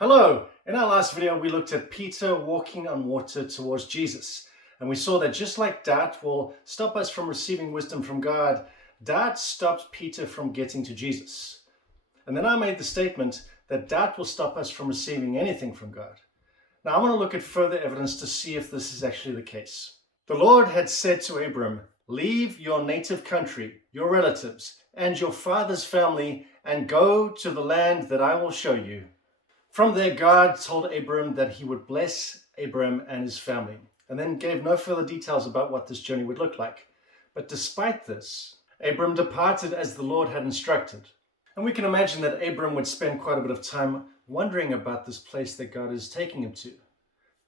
Hello! In our last video, we looked at Peter walking on water towards Jesus. And we saw that just like doubt will stop us from receiving wisdom from God, doubt stopped Peter from getting to Jesus. And then I made the statement that doubt will stop us from receiving anything from God. Now I want to look at further evidence to see if this is actually the case. The Lord had said to Abram, "Leave your native country, your relatives, and your father's family, and go to the land that I will show you." From there, God told Abram that he would bless Abram and his family, and then gave no further details about what this journey would look like. But despite this, Abram departed as the Lord had instructed. And we can imagine that Abram would spend quite a bit of time wondering about this place that God is taking him to,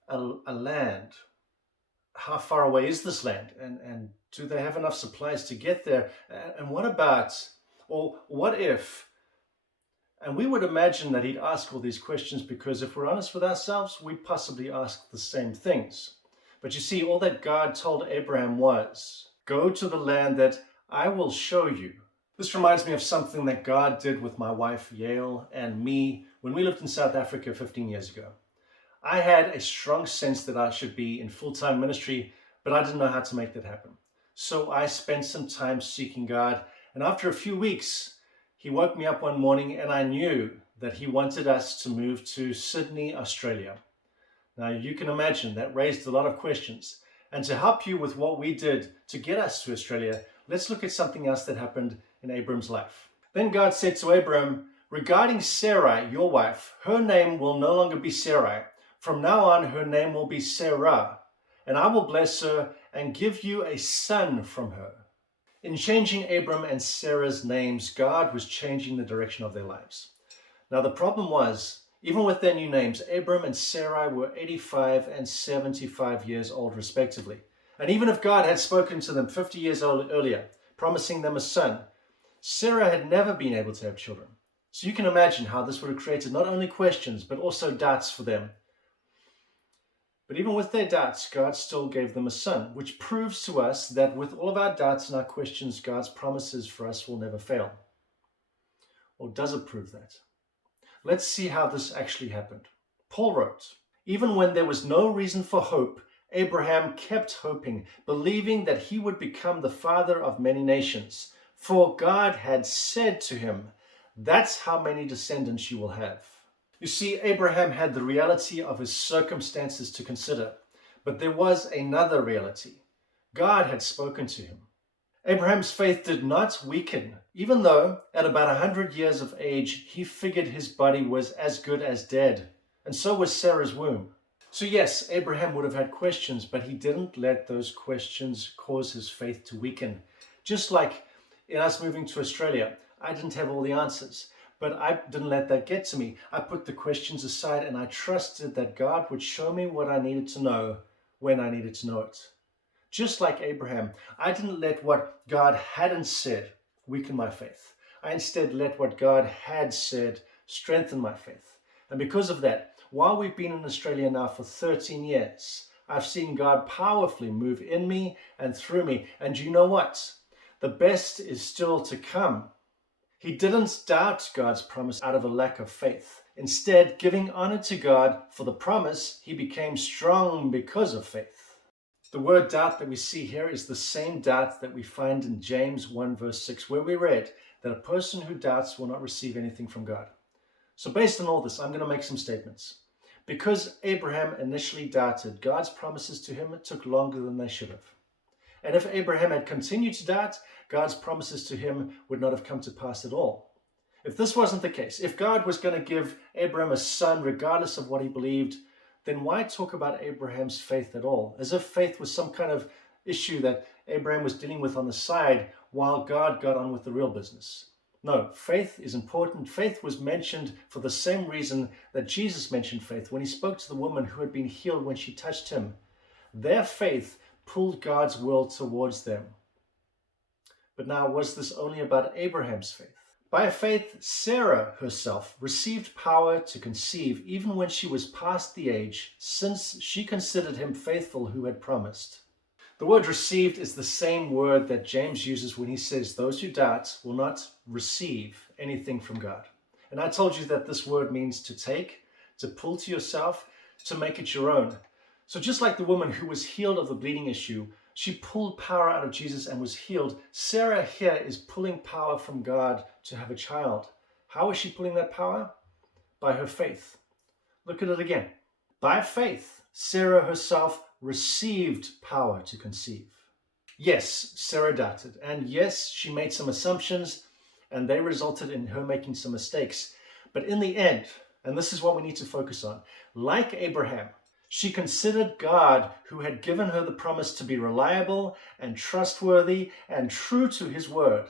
a land. How far away is this land? And do they have enough supplies to get there? And what about, or what if? And we would imagine that he'd ask all these questions because if we're honest with ourselves, we'd possibly ask the same things. But you see, all that God told Abraham was, "Go to the land that I will show you." This reminds me of something that God did with my wife, Yael, and me when we lived in South Africa 15 years ago. I had a strong sense that I should be in full-time ministry, but I didn't know how to make that happen. So I spent some time seeking God, and after a few weeks, he woke me up one morning and I knew that he wanted us to move to Sydney, Australia. Now you can imagine that raised a lot of questions. And to help you with what we did to get us to Australia, let's look at something else that happened in Abram's life. Then God said to Abram, "Regarding Sarai, your wife, her name will no longer be Sarai. From now on, her name will be Sarah, and I will bless her and give you a son from her." In changing Abram and Sarah's names, God was changing the direction of their lives. Now the problem was, even with their new names, Abram and Sarai were 85 and 75 years old respectively. And even if God had spoken to them 50 years earlier, promising them a son, Sarah had never been able to have children. So you can imagine how this would have created not only questions, but also doubts for them. But even with their doubts, God still gave them a son, which proves to us that with all of our doubts and our questions, God's promises for us will never fail. Or does it prove that? Let's see how this actually happened. Paul wrote, "Even when there was no reason for hope, Abraham kept hoping, believing that he would become the father of many nations. For God had said to him, 'That's how many descendants you will have.'" You see, Abraham had the reality of his circumstances to consider, but there was another reality. God had spoken to him. Abraham's faith did not weaken, even though at about 100 years of age, he figured his body was as good as dead, and so was Sarah's womb. So yes, Abraham would have had questions, but he didn't let those questions cause his faith to weaken. Just like in us moving to Australia, I didn't have all the answers. But I didn't let that get to me. I put the questions aside and I trusted that God would show me what I needed to know when I needed to know it. Just like Abraham, I didn't let what God hadn't said weaken my faith. I instead let what God had said strengthen my faith. And because of that, while we've been in Australia now for 13 years, I've seen God powerfully move in me and through me. And you know what? The best is still to come. He didn't doubt God's promise out of a lack of faith. Instead, giving honor to God for the promise, he became strong because of faith. The word doubt that we see here is the same doubt that we find in James 1 verse 6, where we read that a person who doubts will not receive anything from God. So based on all this, I'm going to make some statements. Because Abraham initially doubted, God's promises to him took longer than they should have. And if Abraham had continued to doubt, God's promises to him would not have come to pass at all. If this wasn't the case, if God was going to give Abraham a son regardless of what he believed, then why talk about Abraham's faith at all? As if faith was some kind of issue that Abraham was dealing with on the side while God got on with the real business. No, faith is important. Faith was mentioned for the same reason that Jesus mentioned faith when he spoke to the woman who had been healed when she touched him. Their faith pulled God's will towards them. But now, was this only about Abraham's faith? By faith, Sarah herself received power to conceive even when she was past the age, since she considered him faithful who had promised. The word received is the same word that James uses when he says those who doubt will not receive anything from God. And I told you that this word means to take, to pull to yourself, to make it your own. So just like the woman who was healed of the bleeding issue, she pulled power out of Jesus and was healed. Sarah here is pulling power from God to have a child. How is she pulling that power? By her faith. Look at it again. By faith, Sarah herself received power to conceive. Yes, Sarah doubted. And yes, she made some assumptions and they resulted in her making some mistakes. But in the end, and this is what we need to focus on, like Abraham, she considered God, who had given her the promise, to be reliable and trustworthy and true to his word.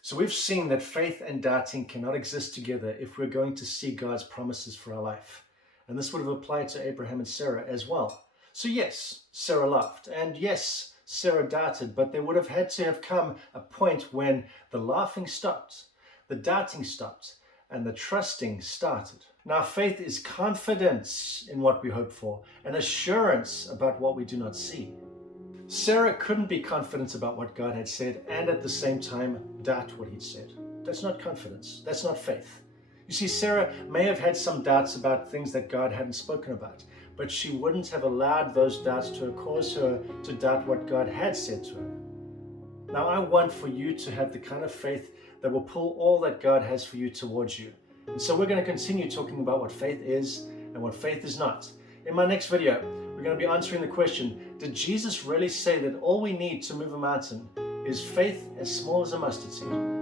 So we've seen that faith and doubting cannot exist together if we're going to see God's promises for our life. And this would have applied to Abraham and Sarah as well. So yes, Sarah laughed, and yes, Sarah doubted, but there would have had to have come a point when the laughing stopped, the doubting stopped, and the trusting started. Now, faith is confidence in what we hope for, an assurance about what we do not see. Sarah couldn't be confident about what God had said and at the same time doubt what he'd said. That's not confidence. That's not faith. You see, Sarah may have had some doubts about things that God hadn't spoken about, but she wouldn't have allowed those doubts to cause her to doubt what God had said to her. Now, I want for you to have the kind of faith that will pull all that God has for you towards you. And so we're going to continue talking about what faith is and what faith is not. In my next video, we're going to be answering the question, did Jesus really say that all we need to move a mountain is faith as small as a mustard seed?